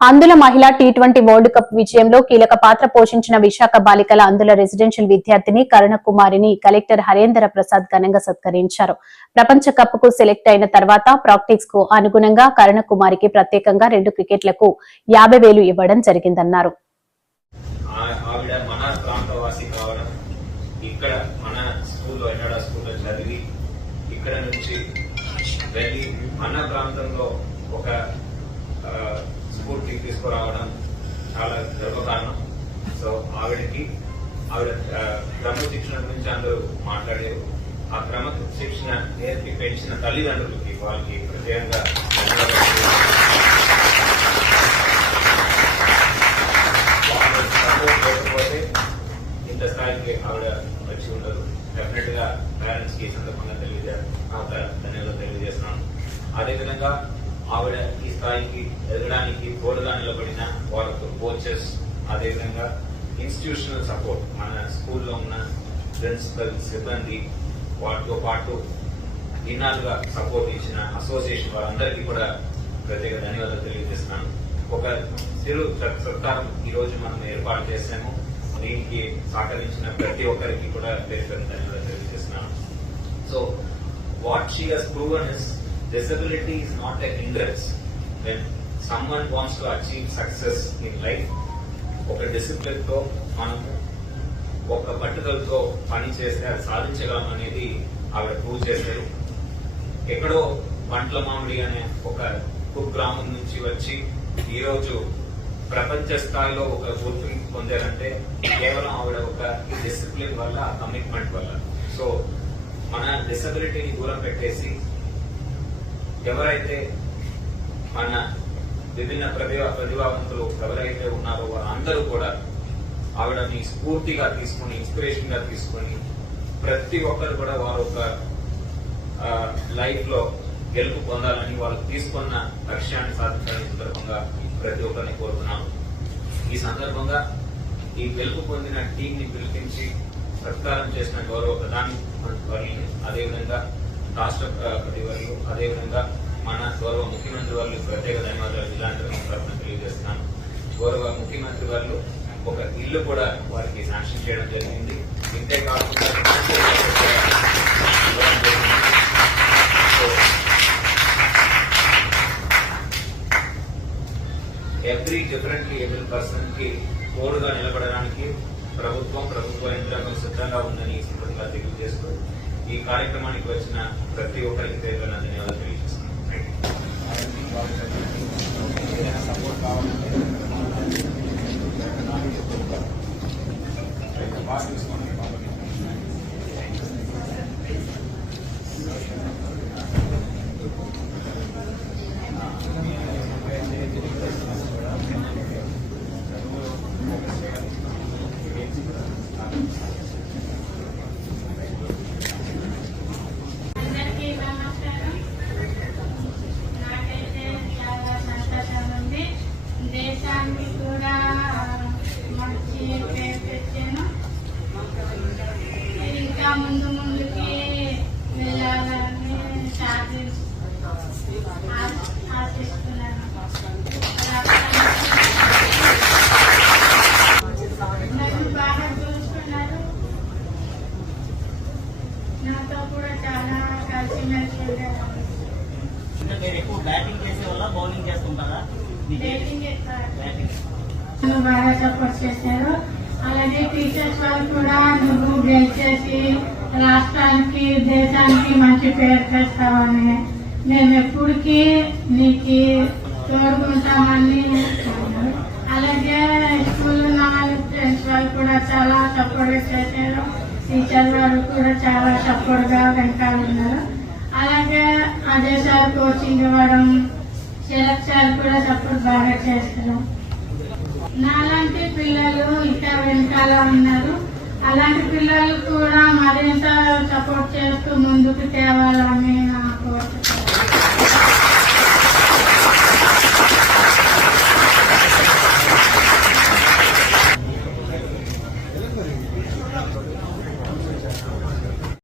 అందుల మహిళా T twenty world cup విజయంలో కీలక పాత్ర పోషించిన విశాఖ బాలికల అందుల రెసిడెన్షియల్ విద్యార్థిని కరుణకుమారిని కలెక్టర్ హరేంద్ర ప్రసాద్ ఘనంగా సత్కరించారు. ప్రపంచ కప్కు సెలెక్ట్ అయిన తర్వాత ప్రాక్టీస్కు అనుగుణంగా కరుణకుమారికి ప్రత్యేకంగా రెండు క్రికెట్లకు యాభై వేలు ఇవ్వడం జరిగిందన్నారు. ఆ- ఆవిడ మన ప్రాంతవాసి కావడం ఇక్కడ మన స్కూల్లో ఎన్నడా స్కూల్లో చదివి ఇక్కడ నుంచి వెళ్ళి మన ప్రాంతంలో ఒక స్ఫూర్తికి స్ఫూర్తి తీసుకురావడం చాలా గర్వకారణం. సో ఆవిడకి ఆవిడ క్రమశిక్షణ గురించి అందరూ మాట్లాడారు ఆ క్రమశిక్షణ నేర్పి పెంచిన తల్లిదండ్రులకి వాళ్ళకి ప్రత్యేకంగా లేకపోతే ఇంత స్థాయికి ఆవిడ వచ్చి ఉండదు డెఫినెట్గా పేరెంట్స్కి సందర్భంగా తెలియజే ఆ ధన్యవాదాలు తెలియజేస్తున్నాను. అదేవిధంగా ఆవిడ ఈ స్థాయికి ఎదగడానికి తోడుగా నిలబడిన వారికి కోచెస్ అదేవిధంగా ఇన్స్టిట్యూషనల్ సపోర్ట్ మన స్కూల్లో ఉన్న ప్రిన్సిపల్ సిబ్బంది వాటితో పాటు ఇన్నాళ్ళుగా సపోర్ట్ ఇచ్చిన అసోసియేషన్ వారందరికీ కూడా ప్రత్యేక ధన్యవాదాలు తెలియజేస్తున్నాను. ఒక చిరు సత్కారం ఈరోజు మనం ఏర్పాటు చేశాము. దీనికి సహకరించిన ప్రతి ఒక్కరికి కూడా పేరు పేరు ధన్యవాదాలు తెలియజేస్తున్నాను. So what she has proven is disability is not a hindrance. When someone wants to achieve success in life ఒక డిసిప్లిన్తో మనము ఒక పట్టుదలతో పని చేస్తే అది సాధించగలం అనేది ఆవిడ ప్రూవ్ చేశారు. ఎక్కడో పంట్ల మామిడి అనే ఒక కుగ్రామం నుంచి వచ్చి ఈరోజు ప్రపంచ స్థాయిలో ఒక గుర్తింపు పొందారంటే కేవలం ఆవిడ ఒక డిసిప్లిన్ వల్ల కమిట్మెంట్ వల్ల. సో మన డిసబిలిటీని దూరం పెట్టేసి ఎవరైతే మన విభిన్న ప్రతిభా ప్రతిభావంతులు ఎవరైతే ఉన్నారో వారందరూ కూడా ఆవిడని స్ఫూర్తిగా తీసుకుని ఇన్స్పిరేషన్గా తీసుకుని ప్రతి ఒక్కరు కూడా వారు ఒక లైఫ్లో గెలుపు పొందాలని వాళ్ళు తీసుకున్న లక్ష్యాన్ని సాధించాలని సందర్భంగా ప్రతి ఒక్కరిని కోరుతున్నాను. ఈ సందర్భంగా ఈ గెలుపు పొందిన టీం ని పిలిపించి సత్కారం చేసిన గౌరవ ప్రధాని అదేవిధంగా రాష్ట్రపతి వర్యులు అదేవిధంగా మన గౌరవ ముఖ్యమంత్రి వర్యులు ప్రత్యేక ధన్యవాదాలు ఇలాంటి తరఫున తెలియజేస్తున్నాను. గౌరవ ముఖ్యమంత్రి వర్యులు ఒక ఇల్లు కూడా వారికి శాంక్షన్ చేయడం జరిగింది. ఇంతే కాకుండా ఎవ్రీ డిఫరెంట్లీ ఎబుల్ పర్సన్కి తోడుగా నిలబడడానికి ప్రభుత్వం ప్రభుత్వ యంత్రాంగం సిద్ధంగా ఉందని ఈ సందర్భంగా తెలియజేస్తూ ఈ కార్యక్రమానికి వచ్చిన ప్రతి ఒక్కరికి పేరు ధన్యవాదాలు తెలియజేస్తున్నాను సపోర్ట్ కావాలంటే బాగా చూసుకోండి బాబుని అందరికీ నమస్కారం నాకైతే చాలా సంతోషం ఉంది దేశానికి కూడా మంచి పేరు తెచ్చాను ఇంకా ముందు ముందుకి వెళ్ళాలని సాధి ఆ- ఆశిస్తున్నాను నన్ను బాగా చూస్తున్నారు నాతో కూడా చాలా కలిసిమెలిసి మీరు ఎక్కువ బ్యాటింగ్ చేసే వల్ల బౌలింగ్ చేస్తుంటారా మీకు డేటింగ్ చేస్తారు బ్యాటింగ్ బాగా సపోర్ట్ చేశారు. అలాగే టీచర్స్ వాళ్ళు కూడా నువ్వు గెలిచేసి రాష్ట్రానికి దేశానికి మంచి పేరు తెస్తావని మేము ఎప్పటికీ నీకు తోడుకుంటామని అన్నారు. అలాగే స్కూల్ నా ఫ్రెండ్స్ వాళ్ళు కూడా చాలా సపోర్ట్ చేశారు. టీచర్ వాళ్ళు కూడా చాలా సపోర్ట్గా వెనకాల ఉన్నారు. అలాగే అదే సార్ కోచింగ్ ఇవ్వడం సెలెక్ట్ సార్ కూడా సపోర్ట్ బాగా చేస్తారు నాలాంటి పిల్లలు ఇంకా వెనకాల ఉన్నారు. అలాంటి పిల్లలు కూడా మరింత సపోర్ట్ చేస్తూ ముందుకు తేవాలని నా కోరిక.